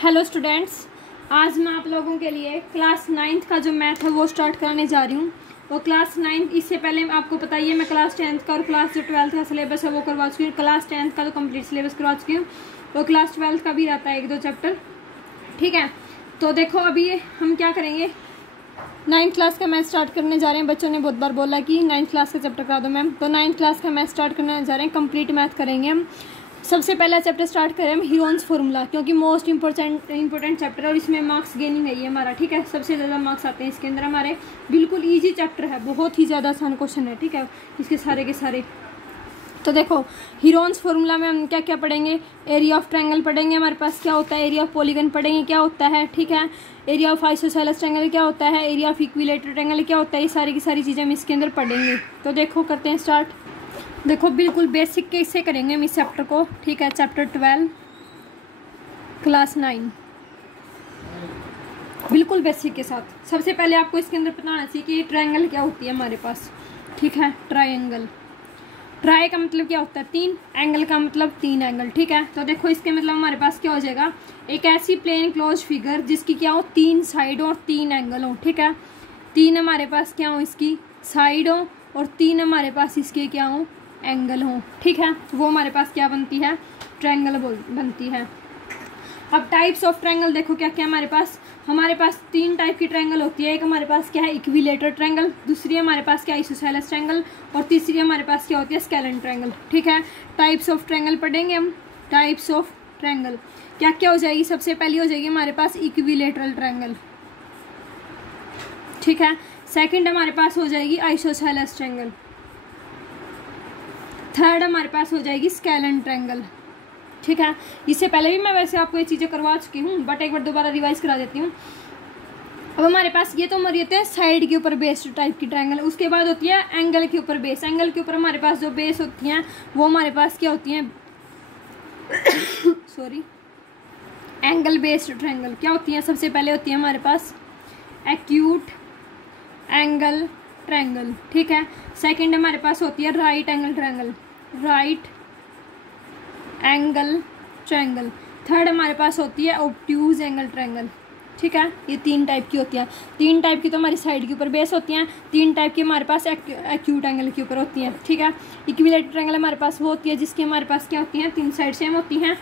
Hello students, आज मैं आप लोगों के लिए क्लास 9th का जो मैथ है वो स्टार्ट कराने जा रही हूँ। वो क्लास 9th, इससे पहले आपको पता ही है मैं क्लास 10th का और क्लास जो 12th का सिलेबस है वो करवा चुकी हूँ। क्लास 10th का तो कंप्लीट सिलेबस करवा चुकी हूँ, और क्लास 12th का भी रहता है 1-2 चैप्टर। ठीक है, तो देखो अभी हम क्या करेंगे, 9th क्लास का मैथ स्टार्ट करने जा रहे हैं। बच्चों ने बहुत बार बोला कि 9th क्लास का चैप्टर करा दो मैम, तो 9th क्लास का मैथ स्टार्ट करने जा रहे हैं। कंप्लीट मैथ करेंगे हम। सबसे पहला चैप्टर स्टार्ट करें हम हीरोन्स फॉर्मूला, क्योंकि मोस्ट इंपॉर्टेंट चैप्टर है और इसमें मार्क्स गेनिंग है ये हमारा। ठीक है, सबसे ज़्यादा मार्क्स आते हैं इसके अंदर हमारे। बिल्कुल इजी चैप्टर है, बहुत ही ज़्यादा आसान क्वेश्चन है। ठीक है, इसके सारे के सारे। तो देखो हीरोन्स फॉर्मूला में हम क्या क्या पढ़ेंगे, एरिया ऑफ ट्रायंगल पढ़ेंगे, हमारे पास क्या होता है, एरिया ऑफ पॉलीगन पढ़ेंगे क्या होता है। ठीक है, एरिया ऑफ आइसोसेलेस ट्रायंगल क्या होता है, एरिया ऑफ इक्विलेटरल ट्रायंगल क्या होता है, ये सारी की सारी चीज़ें हम इसके अंदर पढ़ेंगे। तो देखो करते हैं स्टार्ट। देखो बिल्कुल बेसिक के इससे करेंगे हम इस चैप्टर को। ठीक है, चैप्टर 12 क्लास 9 बिल्कुल बेसिक के साथ। सबसे पहले आपको इसके अंदर पता होना चाहिए कि ट्रायंगल क्या होती है हमारे पास। ठीक है, ट्रायंगल, ट्राई का मतलब क्या होता है 3, एंगल का मतलब 3 एंगल। ठीक है, तो देखो इसके मतलब हमारे पास क्या हो जाएगा, एक ऐसी प्लेन क्लोज फिगर जिसकी क्या हो 3 साइड और 3 एंगल हो। ठीक है, 3 हमारे पास क्या हो इसकी साइड हो और 3 हमारे पास इसके क्या हो एंगल हो। ठीक है, वो हमारे पास क्या बनती है, ट्रायंगल बनती है। अब टाइप्स ऑफ ट्रायंगल देखो क्या क्या हमारे पास 3 टाइप की ट्रायंगल होती है। एक हमारे पास क्या है इक्विलेटरल ट्रायंगल, दूसरी हमारे पास क्या है आइसोसेलेस ट्रायंगल, और तीसरी हमारे पास क्या होती है स्केलेन ट्रायंगल। ठीक है, टाइप्स ऑफ ट्रायंगल पढ़ेंगे हम। टाइप्स ऑफ ट्रायंगल क्या क्या हो जाएगी, सबसे पहली हो जाएगी हमारे पास इक्विलेटरल ट्रायंगल। ठीक है, सेकंड हमारे पास हो जाएगी आइसोसेलेस ट्रायंगल, थर्ड हमारे पास हो जाएगी स्केलेन ट्रायंगल। ठीक है, इससे पहले भी मैं वैसे आपको ये चीज़ें करवा चुकी हूँ, बट एक बार दोबारा रिवाइज करा देती हूँ। अब हमारे पास ये तो हमारी होते हैं साइड के ऊपर बेस्ड टाइप की ट्रायंगल। उसके बाद होती है एंगल के ऊपर बेस। एंगल के ऊपर हमारे पास जो बेस होती हैं वो हमारे पास क्या होती हैं सॉरी, एंगल बेस्ड ट्रायंगल क्या होती हैं, सबसे पहले होती है हमारे पास एक्यूट एंगल ट्रायंगल। ठीक है, सेकंड हमारे पास होती है right angle triangle, right angle triangle. Third हमारे पास होती है ऑब्ट्यूज एंगल ट्रायंगल। ठीक है, ये 3 टाइप की होती हैं। 3 टाइप की तो हमारी साइड के ऊपर बेस होती हैं, 3 टाइप की हमारे पास एक्यूट एंगल के ऊपर होती हैं। ठीक है, इक्विलेटरल ट्रायंगल हमारे पास वो होती है जिसकी हमारे पास क्या होती हैं 3 साइड सेम होती हैं,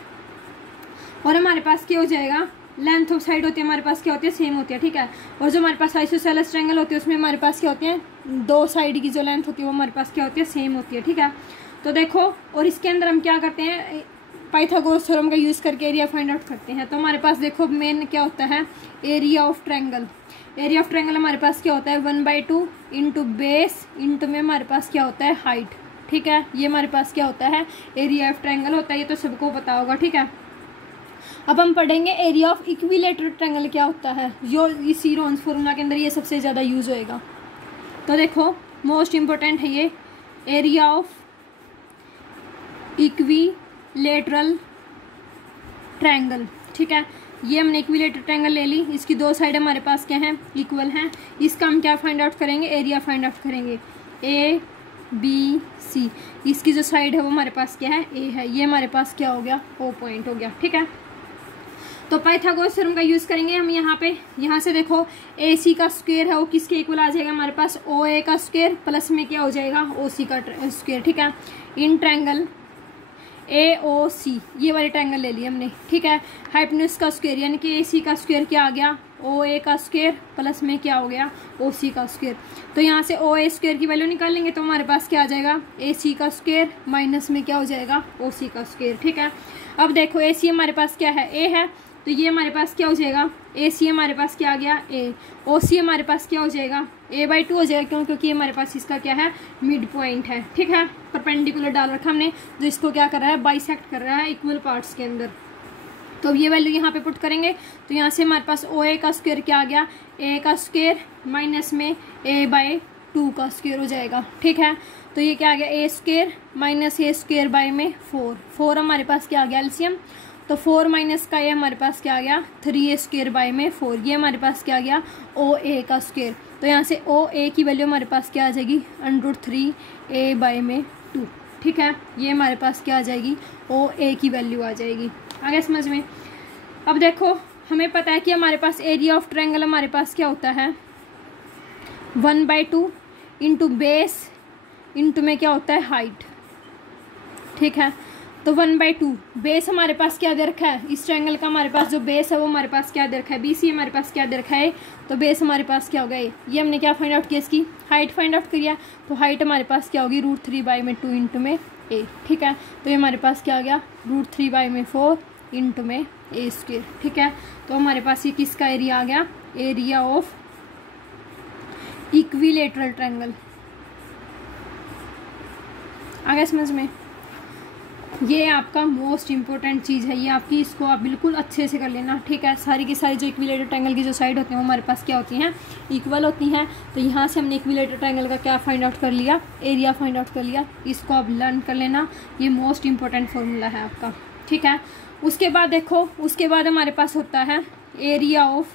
और हमारे पास क्या हो जाएगा लेंथ ऑफ साइड होती है हमारे पास क्या होती है सेम होती है। ठीक है, और जो हमारे पास आइसोसेलेस ट्रायंगल होती है उसमें हमारे पास क्या होती है 2 साइड की जो लेंथ होती है वो हमारे पास क्या होती है सेम होती है। ठीक है, तो देखो और इसके अंदर हम क्या करते हैं पाइथागोरस थ्योरम का यूज़ करके एरिया फाइंड आउट करते हैं। तो हमारे पास देखो मेन क्या होता है area of triangle. Area of triangle हमारे पास क्या होता है 1/2 इंटू बेस इंटू में हमारे पास क्या होता है हाइट। ठीक है, ये हमारे पास क्या होता है एरिया ऑफ ट्रायंगल होता है, ये तो सबको पता होगा। ठीक है, अब हम पढ़ेंगे एरिया ऑफ इक्विलेटरल ट्रायंगल क्या होता है, जो इस हीरोन्स फॉर्मूला के अंदर ये सबसे ज़्यादा यूज होएगा। तो देखो मोस्ट इंपॉर्टेंट है ये एरिया ऑफ इक्विलेटरल ट्रायंगल। ठीक है, ये हमने इक्विलेटरल ट्रायंगल ले ली, इसकी 2 साइड हमारे पास क्या है इक्वल हैं। इसका हम क्या फाइंड आउट करेंगे एरिया फाइंड आउट करेंगे। ABC, इसकी जो साइड है वो हमारे पास क्या है A है, ये हमारे पास क्या हो गया O पॉइंट हो गया। ठीक है, तो पाइथागोरस थ्योरम का यूज़ करेंगे हम यहाँ से देखो AC का स्क्वायर है वो किसके इक्वल आ जाएगा हमारे पास OA का स्क्वायर प्लस में क्या हो जाएगा OC का स्क्वायर। ठीक है, इन ट्रायंगल AOC ये वाली ट्रायंगल ले ली हमने। ठीक है, हाइपोटेन्यूज का स्क्वायर यानी कि AC का स्क्वायर क्या आ गया OA का स्क्वायर प्लस में क्या हो गया OC का स्क्वायर। तो यहाँ से OA स्क्वायर की वैल्यू निकालेंगे तो हमारे पास क्या आ जाएगा AC का स्क्वायर माइनस में क्या हो जाएगा OC का स्क्वायर। ठीक है, अब देखो AC हमारे पास क्या है A है, तो ये हमारे पास क्या हो जाएगा AC हमारे पास क्या आ गया A, OC हमारे पास क्या हो जाएगा A/2 हो जाएगा, क्यों क्योंकि हमारे पास इसका क्या है मिड पॉइंट है। ठीक है, परपेंडिकुलर डाल रखा हमने जो इसको क्या कर रहा है बाइसेक्ट कर रहा है इक्वल पार्ट्स के अंदर। तो ये वैल्यू यहाँ पे पुट करेंगे तो यहाँ से हमारे पास OA का स्क्वायर क्या आ गया A का स्क्वायर माइनस में A/2 का स्क्वायर हो जाएगा। ठीक है, तो ये क्या आ गया A square minus A square by में 4 हमारे पास क्या आ गया एलसीएम, तो 4 माइनस का ये हमारे पास क्या आ गया 3A स्क्वायर बाय में 4, ये हमारे पास क्या आ गया OA का स्क्वायर। तो यहाँ से OA की वैल्यू हमारे पास क्या आ जाएगी √3A बाय में 2। ठीक है, ये हमारे पास क्या आ जाएगी OA की वैल्यू आ जाएगी। आगे समझ में। अब देखो हमें पता है कि हमारे पास एरिया ऑफ ट्रायंगल हमारे पास क्या होता है 1/2 इंटू बेस इंटू में क्या होता है हाइट, ठीक है। तो 1/2 बेस हमारे पास क्या दे रखा है, इस ट्रायंगल का हमारे पास जो बेस है वो हमारे पास क्या दे रखा है, BC हमारे पास क्या दे रखा है, तो बेस हमारे पास क्या होगा ये हमने क्या फाइंड आउट किया, इसकी हाइट फाइंड आउट किया। तो हाइट हमारे पास क्या होगी √3/2 इंटू में A, ठीक है। तो ये हमारे पास क्या आ गया √3/4 इंटू में A², ठीक है। तो हमारे पास ये किसका एरिया आ गया, एरिया ऑफ इक्विलेटरल ट्रायंगल। आ गया समझ में। ये आपका मोस्ट इंपॉर्टेंट चीज़ है, ये आपकी, इसको आप बिल्कुल अच्छे से कर लेना, ठीक है। सारी की सारी जो इक्विलेटरल ट्रायंगल की जो साइड होती हैं वो हमारे पास क्या होती हैं, इक्वल होती हैं। तो यहाँ से हमने इक्विलेटरल ट्रायंगल का क्या फाइंड आउट कर लिया, एरिया फाइंड आउट कर लिया। इसको आप लर्न कर लेना, ये मोस्ट इंपॉर्टेंट फॉर्मूला है आपका, ठीक है। उसके बाद देखो, उसके बाद हमारे पास होता है area of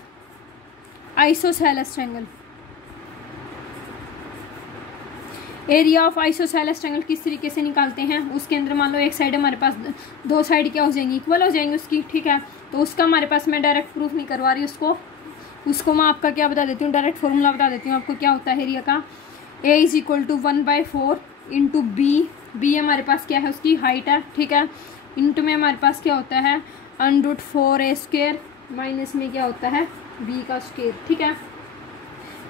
isosceles triangle. Area of isosceles triangle किस तरीके से निकालते हैं, उसके अंदर मान लो एक साइड हमारे पास, दो साइड क्या हो जाएंगी, इक्वल हो जाएंगी उसकी, ठीक है। तो उसका हमारे पास मैं डायरेक्ट प्रूफ नहीं करवा रही उसको मैं आपका क्या बता देती हूँ, डायरेक्ट फॉर्मूला बता देती हूँ आपको। क्या होता है एरिया का, A = 1/4 इंटू बी हमारे पास क्या है, उसकी हाइट है, ठीक है। इंटू में हमारे पास क्या होता है √4A² माइनस में क्या होता है B का स्क्वायर, ठीक है।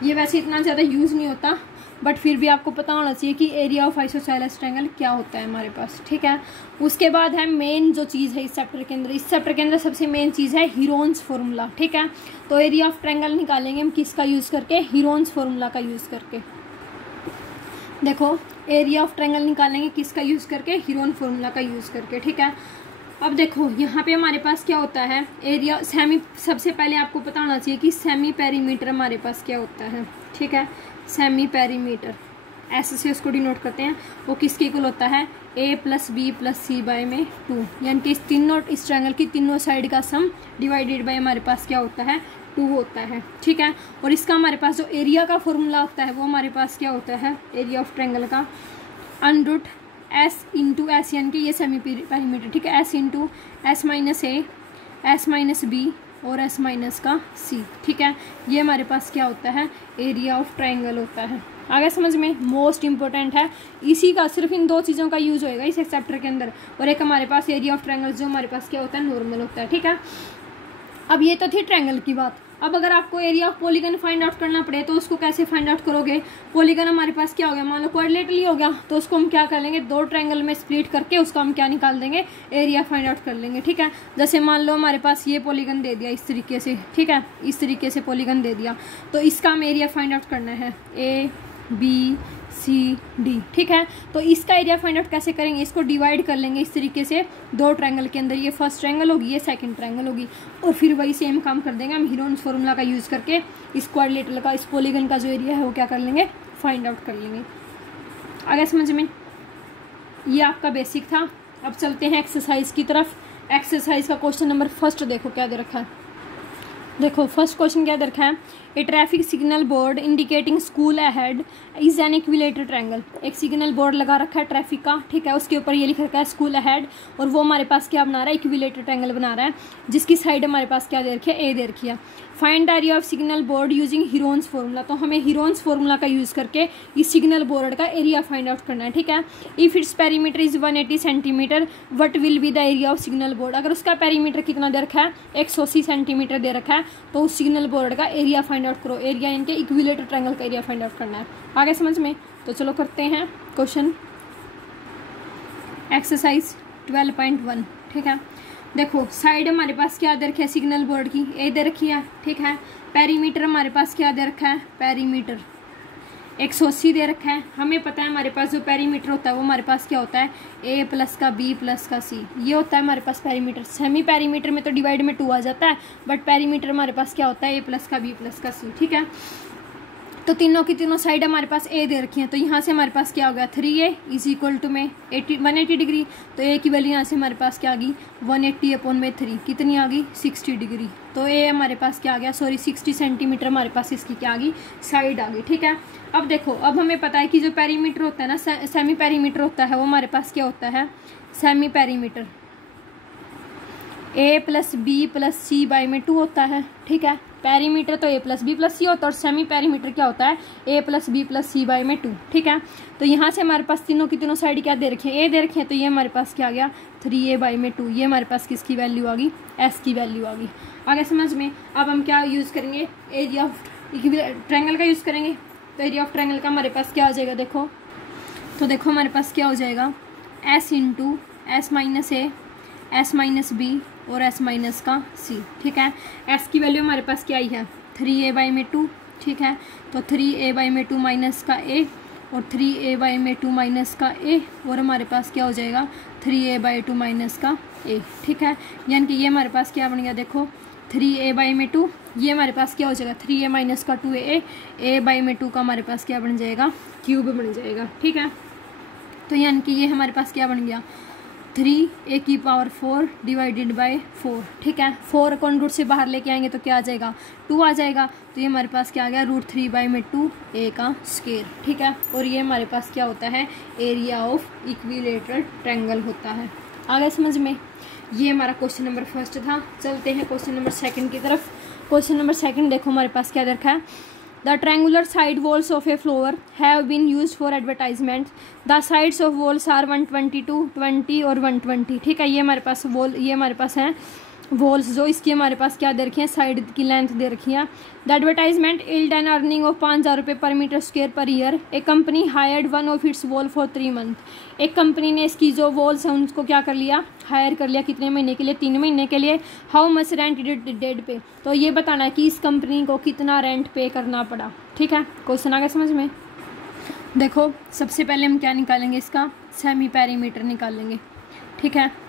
ये वैसे इतना ज़्यादा यूज़ नहीं होता, बट फिर भी आपको पता होना चाहिए कि एरिया ऑफ आइसोसेलेस ट्रायंगल क्या होता है हमारे पास, ठीक है। उसके बाद है मेन जो चीज़ है इस चैप्टर के अंदर, इस चैप्टर के अंदर सबसे मेन चीज़ है हीरोन्स फॉर्मूला, ठीक है। तो एरिया ऑफ ट्रायंगल निकालेंगे हम किसका यूज़ करके, हीरोन्स फॉर्मूला का यूज़ करके। देखो एरिया ऑफ ट्रायंगल निकालेंगे किसका यूज़ करके, हीरोन फॉर्मूला का यूज़ करके, ठीक है। अब देखो यहाँ पे हमारे पास क्या होता है एरिया सेमी, सबसे पहले आपको पता होना चाहिए कि सेमी पेरीमीटर हमारे पास क्या होता है, ठीक है। सेमी पेरीमीटर ऐसे से उसको डिनोट करते हैं, वो किसके इक्वल होता है A + B + C/2, यानी कि इस ट्रायंगल की तीनों साइड का सम डिवाइडेड बाय हमारे पास क्या होता है 2 होता है, ठीक है। और इसका हमारे पास जो एरिया का फॉर्मूला होता है वो हमारे पास क्या होता है, एरिया ऑफ ट्रायंगल का √S × S, यानी कि ये सेमी पेरीमीटर, ठीक है। S × S - A, S - B और S - का C, ठीक है। ये हमारे पास क्या होता है एरिया ऑफ ट्रायंगल होता है। आगे समझ में, मोस्ट इंपॉर्टेंट है, इसी का सिर्फ इन दो चीज़ों का यूज होएगा इस चैप्टर के अंदर। और एक हमारे पास एरिया ऑफ ट्रायंगल जो हमारे पास क्या होता है नॉर्मल होता है, ठीक है। अब ये तो थी ट्रायंगल की बात। अब अगर आपको area of polygon find out करना पड़े तो उसको कैसे फाइंड आउट करोगे, पॉलीगन हमारे पास क्या हो गया, मान लो क्वाड्रिलेटरल हो गया, तो उसको हम क्या कर लेंगे, दो ट्रायंगल में स्प्लिट करके उसका हम क्या निकाल देंगे, एरिया फाइंड आउट कर लेंगे, ठीक है। जैसे मान लो हमारे पास ये पॉलीगन दे दिया इस तरीके से, ठीक है, इस तरीके से पॉलीगन दे दिया, तो इसका हम एरिया फाइंड आउट करना है ABCD, ठीक है। तो इसका एरिया फाइंड आउट कैसे करेंगे, इसको डिवाइड कर लेंगे इस तरीके से दो ट्रायंगल के अंदर, ये फर्स्ट ट्रायंगल होगी, ये सेकंड ट्रायंगल होगी, और फिर वही सेम काम कर देंगे हम हीरोन्स फॉर्मूला का यूज़ करके इस क्वाड्रिलेटरल का, इस पॉलीगन का जो एरिया है वो क्या कर लेंगे, फाइंड आउट कर लेंगे। आगे समझ में, ये आपका बेसिक था। अब चलते हैं एक्सरसाइज की तरफ। एक्सरसाइज का क्वेश्चन नंबर फर्स्ट देखो क्या दे रखा है। देखो फर्स्ट क्वेश्चन क्या दे रखा है, a traffic signal board indicating school ahead is an equilateral triangle. एक सिग्नल बोर्ड लगा रखा है ट्रैफिक का, ठीक है, उसके ऊपर ये लिख रखा है स्कूल अहेड, और वो हमारे पास क्या बना रहा है, इक्विलेटरल ट्रायंगल बना रहा है, जिसकी साइड हमारे पास क्या दे रखी है, A दे रखी है। Find the area of signal board using Heron's formula. तो हमें हीरोन्स फॉर्मूला का यूज करके इस सिग्नल बोर्ड का एरिया फाइंड आउट करना है, ठीक है। If its perimeter is 180 centimetre what will be the area of signal board. अगर उसका पेरीमीटर कितना दे रखा है, 180 सेंटीमीटर दे रखा है, तो उस सिग्नल बोर्ड का एरिया फाइंड आउट करो। एरिया इनके इक्विलेटरल ट्रायंगल का एरिया फाइंड आउट करना है। आगे समझ में, तो चलो करते हैं क्वेश्चन एक्सरसाइज 12.1, ठीक है। देखो साइड हमारे पास क्या दे रखी है सिग्नल बोर्ड की, A दे रखी है, ठीक है। पेरीमीटर हमारे पास क्या दे रखा है, पेरीमीटर 180 दे रखा है। हमें पता है हमारे पास जो पेरीमीटर होता है वो हमारे पास क्या होता है, A + का B + का C, ये होता है हमारे पास पेरीमीटर। सेमी पेरीमीटर में तो डिवाइड में 2 आ जाता है, बट पेरीमीटर हमारे पास क्या होता है, A + का B + का C, ठीक है। तो तीनों की तीनों साइड हमारे पास A दे रखी है, तो यहाँ से हमारे पास क्या हो गया 3A = में 180 डिग्री। तो A की वैल्यू यहाँ से हमारे पास क्या आ गई 180/3, कितनी आ गई 60 डिग्री। तो A हमारे पास क्या आ गया, 60 सेंटीमीटर हमारे पास इसकी क्या आ गई, साइड आ गई, ठीक है। अब देखो, अब हमें पता है कि जो पेरीमीटर होता है ना, सेमी पेरीमीटर होता है, वो हमारे पास क्या होता है, semi perimeter A plus B plus C by में 2 होता है, ठीक है। पेरीमीटर तो A plus B plus C होता है, और सेमी पेरीमीटर क्या होता है, A plus B plus C by में 2, ठीक है। तो यहाँ से हमारे पास तीनों की तीनों साइड क्या दे रखी है, ए दे रखी है, तो ये हमारे पास क्या आ गया 3a बाई में 2। ये हमारे पास किसकी वैल्यू आ गई, एस की वैल्यू आ गई। आगे समझ में। अब हम क्या यूज़ करेंगे, एरिया ऑफ ट्रायंगल का यूज़ करेंगे। तो एरिया ऑफ ट्रायंगल का हमारे पास क्या हो जाएगा, देखो तो देखो हमारे पास क्या हो जाएगा, एस इंटू एस माइनस ए, एस माइनस बी और एस माइनस का सी, ठीक है। एस की वैल्यू हमारे पास क्या आई है 3a बाई में 2, ठीक है। तो 3a बाई में 2 माइनस का a और 3a बाई में 2 माइनस का a, और हमारे पास क्या हो जाएगा 3a बाई 2 माइनस का a, ठीक है। यानी कि ये हमारे पास क्या बन गया, देखो 3a बाई में 2, ये हमारे पास क्या हो जाएगा 3a माइनस का 2a, a बाई में 2 का हमारे पास क्या बन जाएगा, क्यूब बन जाएगा, ठीक है। तो यानी कि ये हमारे पास क्या बन गया 3a की पावर 4 डिवाइडेड बाई 4, ठीक है। 4 को रूट से बाहर लेके आएंगे तो क्या आ जाएगा 2 आ जाएगा। तो ये हमारे पास क्या आ गया √3 बाई में 2 a का स्क्वायर, ठीक है। और ये हमारे पास क्या होता है, एरिया ऑफ इक्विलेटरल ट्रायंगल होता है। आगे समझ में। ये हमारा क्वेश्चन नंबर फर्स्ट था। चलते हैं क्वेश्चन नंबर सेकंड की तरफ। क्वेश्चन नंबर सेकंड देखो हमारे पास क्या रखा है, the triangular side walls of a floor have been used for advertisement, the sides of walls are 122, 20 और 120, ठीक है। ये हमारे पास वॉल, ये हमारे पास है वॉल्स, जो इसकी हमारे पास क्या दे रखी है, साइड की लेंथ दे रखी है। The advertisement yield an earning of 5,000 रुपये per metre square per year. A company hired one of its wall for 3 month. एक कंपनी ने इसकी जो वॉल्स हैं उनको क्या कर लिया, हायर कर लिया, कितने महीने के लिए, 3 महीने के लिए। हाउ मच रेंट डेड पे, तो ये बताना है कि इस कंपनी को कितना रेंट पे करना पड़ा, ठीक है। क्वेश्चन आ गया समझ में। देखो सबसे पहले हम क्या निकालेंगे, इसका सेमी पेरीमीटर निकालेंगे, ठीक है।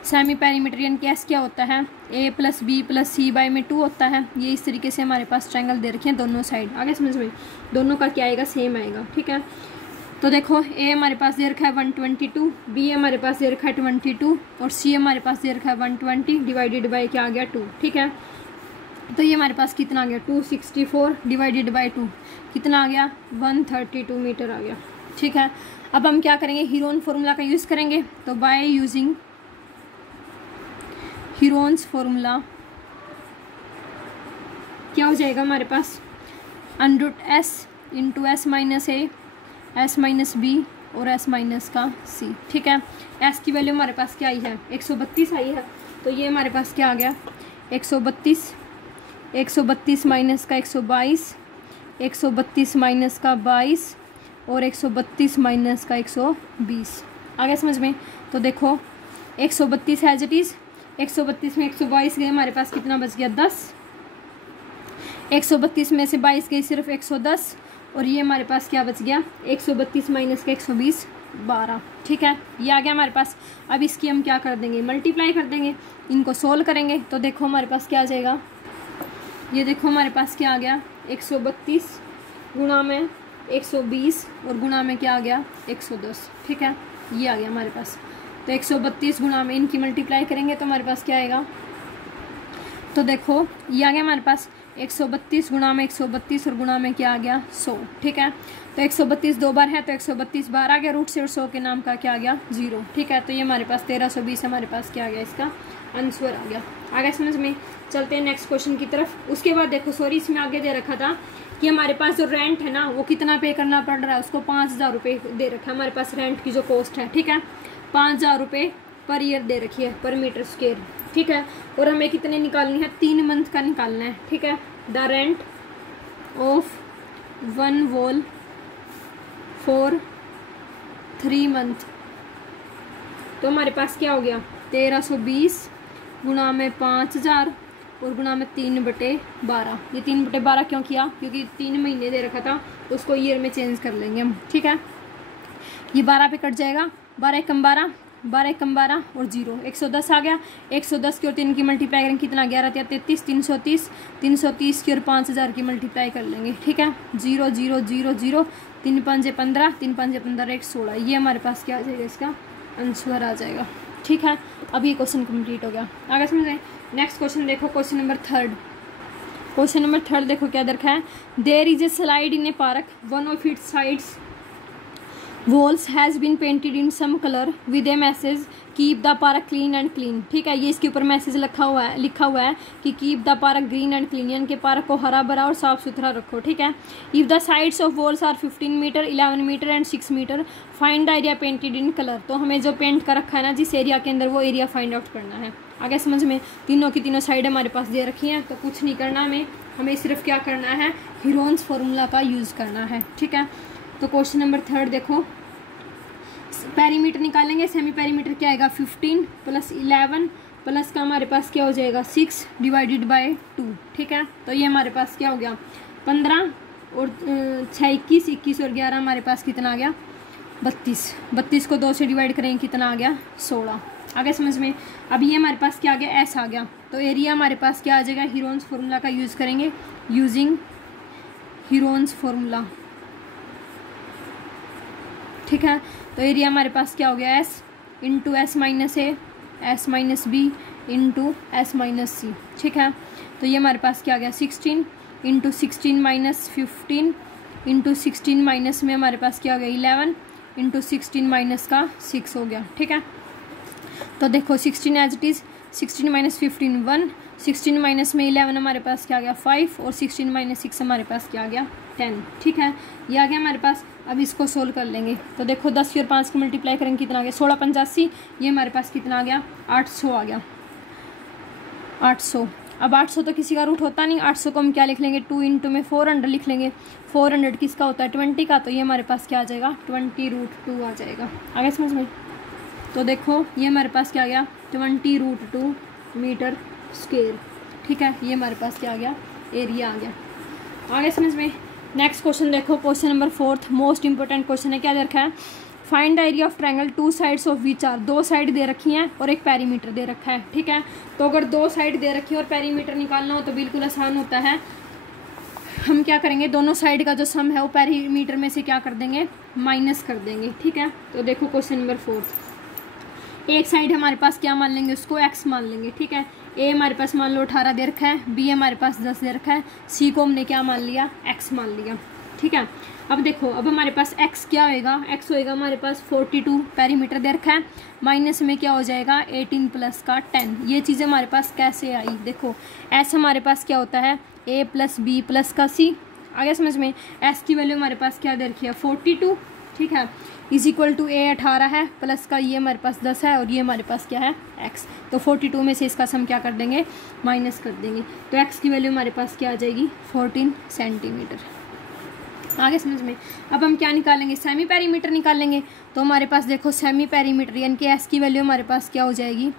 सेमी पेरीमीटर यानी कि एस क्या होता है, a plus B plus C by में 2 होता है। ये इस तरीके से हमारे पास ट्रायंगल दे रखे हैं दोनों साइड। आगे समझ में, दोनों का क्या आएगा, सेम आएगा, ठीक है। तो देखो a हमारे पास दे रखा है 122, b हमारे पास दे रखा है 22 और c हमारे पास दे रखा है 120 डिवाइडेड बाई क्या आ गया 2, ठीक है। तो ये हमारे पास कितना आ गया 264 डिवाइडेड बाई 2 कितना आ गया 132 मीटर आ गया, ठीक है। अब हम क्या करेंगे, हीरोन फॉर्मूला का यूज़ करेंगे। तो बाय यूजिंग हीरोन्स फॉर्मूला क्या हो जाएगा हमारे पास, √s इंटू एस माइनस ए, एस माइनस बी और एस माइनस का सी, ठीक है। एस की वैल्यू हमारे पास क्या आई है 132 आई है। तो ये हमारे पास क्या आ गया 132 माइनस का 122, 132 माइनस का 22 और 132 माइनस का 120। आ गया समझ में। तो देखो 132 एज इट इज़, 132 में 122 गए, हमारे पास कितना बच गया 10। 132 में से 22 गई सिर्फ 110, और ये हमारे पास क्या बच गया 132 माइनस का 120 12, ठीक है। ये आ गया हमारे पास। अब इसकी हम क्या कर देंगे, मल्टीप्लाई कर देंगे, इनको सोल्व करेंगे। तो देखो हमारे पास क्या आ जाएगा, ये देखो हमारे पास क्या आ गया 132 गुणा में 120 और गुणा में क्या आ गया 110, ठीक है। ये आ गया हमारे पास। तो 132 गुणा में इनकी मल्टीप्लाई करेंगे तो हमारे पास क्या आएगा, तो देखो ये आ गया हमारे पास 132 गुणा में 132 और गुणा में क्या आ गया 100, ठीक है। तो 132 दो बार है तो 132 बार आ गया, रूट से और 100 के नाम का क्या आ गया 0, ठीक है। तो ये हमारे पास 1320 हमारे पास क्या आ गया, इसका आंसर आ गया। आगे समझ में। चलते हैं नेक्स्ट क्वेश्चन की तरफ। उसके बाद देखो सॉरी इसमें आगे दे रखा था कि हमारे पास जो रेंट है ना वो कितना पे करना पड़ रहा है, उसको 5,000 रुपये दे रखा है हमारे पास रेंट की जो कॉस्ट है, ठीक है। 5,000 रुपये पर ईयर दे रखी है, पर मीटर स्क्वायर, ठीक है। और हमें कितने निकालनी है, 3 मंथ का निकालना है, ठीक है। The rent of 1 wall for 3 month. तो हमारे पास क्या हो गया 1320 गुणा में 5,000 और गुणा में 3/12। ये 3/12 क्यों किया, क्योंकि 3 महीने दे रखा था, उसको ईयर में चेंज कर लेंगे हम, ठीक है। ये 12 पे कट जाएगा, 12 कम 12, 12 कम 12 और 0, 110 आ गया। 110 की और 3 की मल्टीप्लाई करेंगे कितना 11 या 33, 330, 330 की और 5,000 की मल्टीप्लाई कर लेंगे, ठीक है। 0 0 0 0, 3 5 15, 3 5 15, 1 16। ये हमारे पास क्या आ जाएगा, इसका आंसर आ जाएगा, ठीक है। अब ये क्वेश्चन कंप्लीट हो गया। आगे समझें। नेक्स्ट क्वेश्चन देखो, क्वेश्चन नंबर 3। क्वेश्चन नंबर 3 देखो क्या दरखा है, there is a slide in a park, one of its sides walls has been painted in some colour with a message keep the park clean and clean. ठीक है, ये इसके ऊपर message लिखा हुआ है कि keep the park green and clean, यानी कि पार्क को हरा भरा और साफ सुथरा रखो। ठीक है, if the sides of walls are 15 metre 11 metre and 6 metre find the area painted in colour. तो हमें जो पेंट कर रखा है ना जिस एरिया के अंदर, वो एरिया फाइंड आउट करना है। आगे समझ में, तीनों की तीनों साइड हमारे पास दे रखी हैं, तो कुछ नहीं करना हमें सिर्फ क्या करना है, हीरोन्स फार्मूला का यूज़ करना है। ठीक है, तो क्वेश्चन नंबर 3 देखो, पेरीमीटर निकालेंगे। सेमी पेरीमीटर क्या आएगा, 15 + 11 प्लस का हमारे पास क्या हो जाएगा, 6 डिवाइडेड बाय 2। ठीक है, तो ये हमारे पास क्या हो गया, 15 और 6 21, 21 और 11 हमारे पास कितना आ गया, 32। 32 को 2 से डिवाइड करेंगे कितना आ गया, 16। आगे समझ में। अब ये हमारे पास क्या आ गया, एस आ गया। तो एरिया हमारे पास क्या आ जाएगा, हीरोन्स फार्मूला का यूज़ करेंगे, यूजिंग हीरोन्स फार्मूला। ठीक है, तो एरिया हमारे पास क्या हो गया, S into S minus A S minus B into S minus C. ठीक है, तो ये हमारे पास क्या आ गया, 16 इंटू 16 माइनस 15 इंटू 16 माइनस में हमारे पास क्या हो गया, 11 इंटू 16 माइनस का 6 हो गया। ठीक है, तो देखो 16 as it is, 16 minus 15 1, 16 minus में 11 हमारे पास क्या आ गया 5 और 16 माइनस 6 हमारे पास क्या आ गया 10। ठीक है, ये आ गया हमारे पास। अब इसको सोल्व कर लेंगे, तो देखो 10 और 5 को मल्टीप्लाई करेंगे कितना आ गया, 16 85, ये हमारे पास कितना आ गया, 800 आ गया, 800। अब 800 तो किसी का रूट होता नहीं, 800 को हम क्या लिख लेंगे, 2 इंटू में 400 लिख लेंगे। 400 किसका होता है, 20 का, तो ये हमारे पास क्या आ जाएगा, 20√2 आ जाएगा। आगे समझ में। तो देखो ये हमारे पास क्या आ गया, 20√2 मीटर स्क्वायर। ठीक है, ये हमारे पास क्या आ गया, एरिया आ गया। आगे समझ में। नेक्स्ट क्वेश्चन देखो, question number 4 most important question है। क्या दे रखा है, find the area of triangle 2 sides of which are. 2 side दे रखी हैं और एक पेरीमीटर दे रखा है। ठीक है, तो अगर 2 साइड दे रखी है और पेरीमीटर निकालना हो तो बिल्कुल आसान होता है। हम क्या करेंगे, दोनों साइड का जो सम है वो पेरीमीटर में से क्या कर देंगे, माइनस कर देंगे। ठीक है, तो देखो क्वेश्चन नंबर 4, एक साइड हमारे पास क्या मान लेंगे, उसको x मान लेंगे। ठीक है, a हमारे पास मान लो 18 दे रखा है, b हमारे पास 10 दे रखा है, c को हमने क्या मान लिया, x मान लिया। ठीक है, अब देखो अब हमारे पास x क्या होएगा, x होएगा हमारे पास 42 पेरीमीटर दे रखा है, माइनस में क्या हो जाएगा 18 प्लस का 10। ये चीज़ें हमारे पास कैसे आई, देखो s हमारे पास क्या होता है, a प्लस b प्लस का c। आगे समझ में। s की वैल्यू हमारे पास क्या दे रखी है, 42। ठीक है, इज इक्वल टू a 18 है, प्लस का ये हमारे पास 10 है और ये हमारे पास क्या है x। तो 42 में से इसका सम क्या कर देंगे, माइनस कर देंगे। तो x की वैल्यू हमारे पास क्या आ जाएगी, 14 सेंटीमीटर। आगे समझ में। अब हम क्या निकालेंगे, सेमी पेरीमीटर निकालेंगे। तो हमारे पास देखो सेमी पेरीमीटर यानी कि s की वैल्यू हमारे पास क्या हो जाएगी,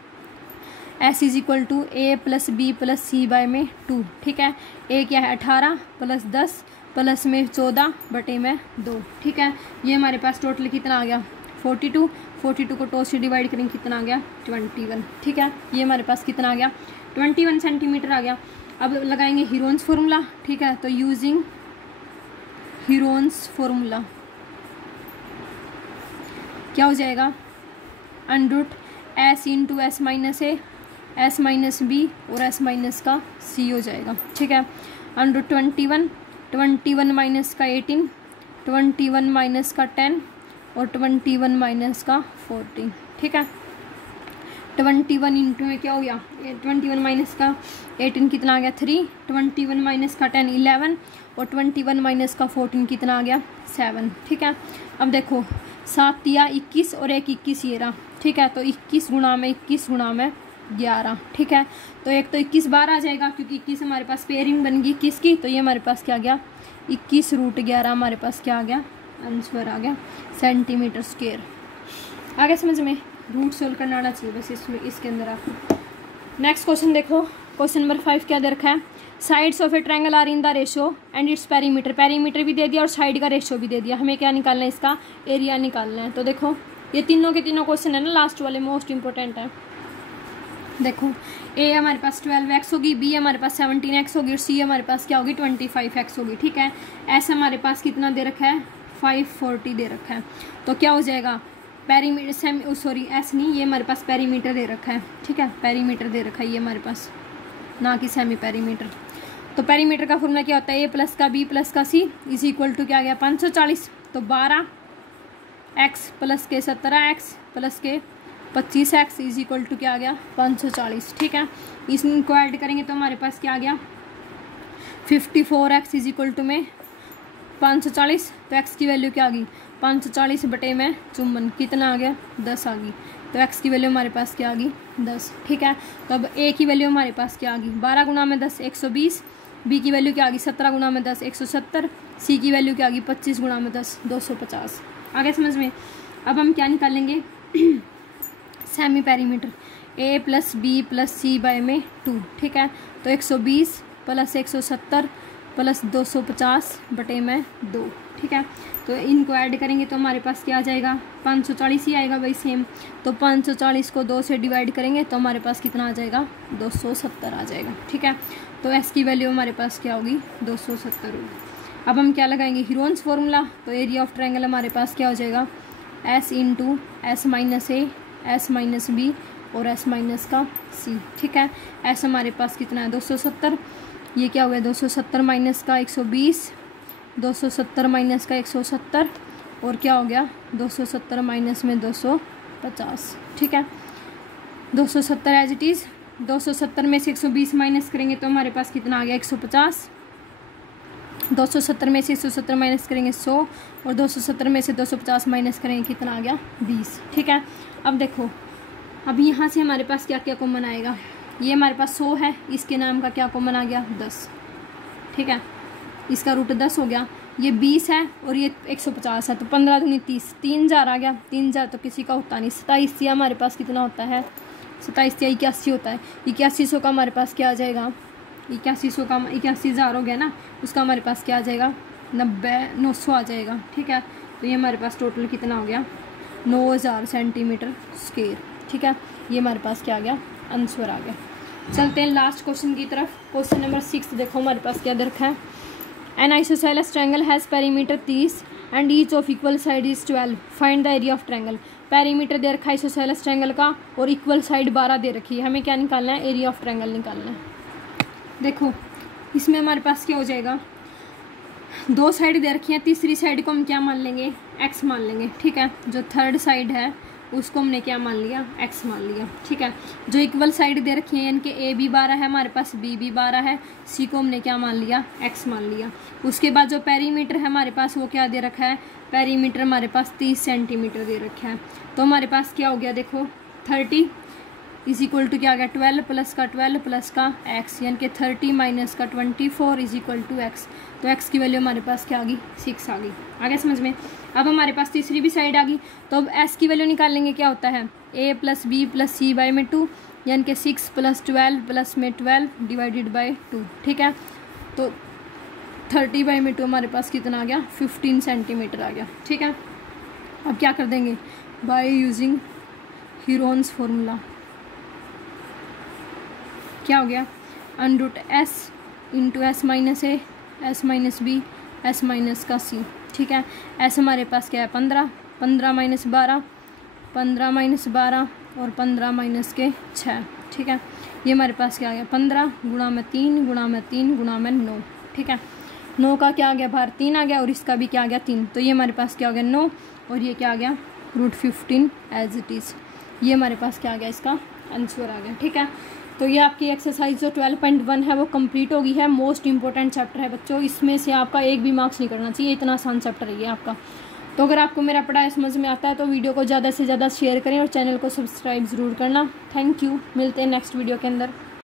s is equal to a plus B plus c by में 2। ठीक है, a क्या है 18 प्लस 10 प्लस में 14 बटे में 2। ठीक है, ये हमारे पास टोटल कितना आ गया 42। 42 को 2 से डिवाइड करेंगे कितना आ गया 21। ठीक है, ये हमारे पास कितना आ गया 21 सेंटीमीटर आ गया। अब लगाएंगे हीरोन्स फार्मूला। ठीक है, तो यूजिंग हीरोन्स फार्मूला क्या हो जाएगा, under root s into S minus A S minus B और एस माइनस का c हो जाएगा। ठीक है, अंडरूट 21 माइनस का 18, 21 माइनस का 10 और 21 माइनस का 14। ठीक है, 21 इंटू में क्या हो गया, 21 माइनस का 18 कितना आ गया 3, 21 माइनस का 10 11 और 21 माइनस का 14 कितना आ गया 7। ठीक है, अब देखो 7 या 21 और एक 21 ये रहा। ठीक है, तो 21 गुणा में 11। ठीक है, तो एक तो 21 बार आ जाएगा क्योंकि 21 हमारे पास पेयरिंग बन गई 21 की, तो ये हमारे पास क्या आ गया 21√11 हमारे पास क्या आ गया, आंसर आ गया सेंटीमीटर स्क्वायर। आगे समझ में। रूट सोल्व करना आना चाहिए बस इसमें, इसके अंदर आपको। नेक्स्ट क्वेश्चन देखो, क्वेश्चन नंबर 5 क्या दे रखा है, sides of a triangle are in the ratio and its perimeter. Perimeter भी दे दिया और साइड का रेशो भी दे दिया। हमें क्या निकालना है, इसका एरिया निकालना है। तो देखो ये तीनों के तीनों क्वेश्चन है ना, लास्ट वाले मोस्ट इंपॉर्टेंट है। देखो a हमारे पास 12x होगी, b हमारे पास 17x होगी और c हमारे पास क्या होगी 25x होगी। ठीक है, s हमारे पास कितना दे रखा है 540 दे रखा है। तो क्या हो जाएगा पेरीमीटर सॉरी s नहीं, ये हमारे पास पेरीमीटर दे रखा है। ठीक है, पेरीमीटर दे रखा है ये हमारे पास, ना कि सेमी पेरीमीटर। तो पेरीमीटर का फॉर्मूला क्या होता है, a प्लस का b प्लस का c इज इक्वल टू क्या आ गया 540। तो 12 एक्स प्लस के 17x प्लस के 25x इज इक्वल टू क्या आ गया 540। ठीक है, इसको ऐड करेंगे तो हमारे पास क्या आ गया 54x इज इक्वल टू में 540। तो x की वैल्यू क्या आ गई 540 बटे में 54 कितना आ गया 10 आ गई। तो x की वैल्यू हमारे पास क्या आ गई 10। ठीक है, तो अब a की वैल्यू हमारे पास क्या आ गई 12 गुना में 10 120, b की वैल्यू क्या आ गई 17 गुना में 10 170, c की वैल्यू क्या आ गई 25 गुना में 10 250। आगे समझ में। अब हम क्या निकालेंगे semi perimeter a plus B plus c by में 2। ठीक है, तो 120 प्लस 170 प्लस 250 बटे में 2। ठीक है, तो इनको ऐड करेंगे तो हमारे पास क्या आ जाएगा 540 ही आएगा भाई सेम। तो 540 को 2 से डिवाइड करेंगे तो हमारे पास कितना आ जाएगा 270 आ जाएगा। ठीक है, तो s की वैल्यू हमारे पास क्या होगी 270 होगी। अब हम क्या लगाएंगे हीरोन्स फॉर्मूला। तो एरिया ऑफ ट्रायंगल हमारे पास क्या हो जाएगा s into S minus A S minus B और एस माइनस का सी। ठीक है, s हमारे पास कितना है 270, ये क्या हो गया 270 माइनस का 120, 270 माइनस का 170 और क्या हो गया 270 माइनस में 250। ठीक है, 270 एज इट इज़। 270 में से 120 माइनस करेंगे तो हमारे पास कितना आ गया 150। 270 में से 170 माइनस करेंगे 100 और 270 में से 250 माइनस करेंगे कितना आ गया 20। ठीक है, अब देखो अब यहाँ से हमारे पास क्या क्या कॉमन आएगा। ये हमारे पास 100 है, इसके नाम का क्या कॉमन आ गया 10। ठीक है, इसका रूट 10 हो गया। ये 20 है और ये 150 है, तो 15 दूनी 30, 3000 आ गया। 3000 तो किसी का होता नहीं। 27 हमारे पास कितना होता है 27 या 81 होता है। 8100 का हमारे पास क्या आ जाएगा 8100 का 81,000 हो गया ना, उसका हमारे पास क्या आ जाएगा 900 आ जाएगा। ठीक है, तो ये हमारे पास टोटल कितना हो गया 9000 सेंटीमीटर स्क्वायर। ठीक है, ये हमारे पास क्या आ गया आंसर आ गया। चलते हैं लास्ट क्वेश्चन की तरफ। क्वेश्चन नंबर 6 देखो हमारे पास क्या दे रखा है। An isosceles triangle has perimeter 30 and each of equal side is 12, find the area of triangle. Perimeter दे रखा है आइसोसेलेस ट्रायंगल का और इक्वल साइड 12 दे रखी है। हमें क्या निकालना है एरिया ऑफ ट्रायंगल निकालना है। देखो इसमें हमारे पास क्या हो जाएगा 2 साइड दे रखी है, तीसरी साइड को हम क्या मान लेंगे x मान लेंगे। ठीक है, जो थर्ड साइड है उसको हमने क्या मान लिया x मान लिया। ठीक है, जो इक्वल साइड दे रखी है यानी कि a भी 12 है हमारे पास, b भी 12 है, c को हमने क्या मान लिया x मान लिया। उसके बाद जो पेरीमीटर है हमारे पास वो क्या दे रखा है पेरीमीटर हमारे पास 30 सेंटीमीटर दे रखा है। तो हमारे पास क्या हो गया देखो 30 इज इक्वल टू क्या आ गया 12 प्लस का 12 प्लस का x यानी कि 30 माइनस का 24 इज इक्वल टू x। तो x की वैल्यू हमारे पास क्या आ गई 6 आ गई। आगे समझ में। अब हमारे पास तीसरी भी साइड आ गई, तो अब s की वैल्यू निकाल लेंगे। क्या होता है a plus B plus C by में 2 यानी कि 6 प्लस 12 प्लस में 12 डिवाइडेड बाई 2। ठीक है, तो 30 बाई में 2 हमारे पास कितना आ गया 15 सेंटीमीटर आ गया। ठीक है, अब क्या कर देंगे बाय यूजिंग हीरोन्स फॉर्मूला। क्या हो गया under root s into S minus A S minus b s minus का c। ठीक है, s हमारे पास क्या है 15, 15 माइनस 12, 15 माइनस 12 और 15 माइनस के 6। ठीक है, ये हमारे पास क्या आ गया 15 गुणा में 3 गुणा में 3 गुणा में 9। ठीक है, 9 का क्या आ गया बाहर 3 आ गया और इसका भी क्या आ गया 3, तो ये हमारे पास क्या हो गया 9 और ये क्या आ गया रूट 15 एज इट इज़। ये हमारे पास क्या आ गया इसका आंसर आ गया। ठीक है, तो ये आपकी एक्सरसाइज जो 12.1 है वो कंप्लीट हो गई है। मोस्ट इंपॉर्टेंट चैप्टर है बच्चों, इसमें से आपका एक भी मार्क्स नहीं करना चाहिए, इतना आसान चैप्टर है ये आपका। तो अगर आपको मेरा पढ़ाई समझ में आता है तो वीडियो को ज़्यादा से ज़्यादा शेयर करें और चैनल को सब्सक्राइब ज़रूर करना। थैंक यू, मिलते हैं नेक्स्ट वीडियो के अंदर।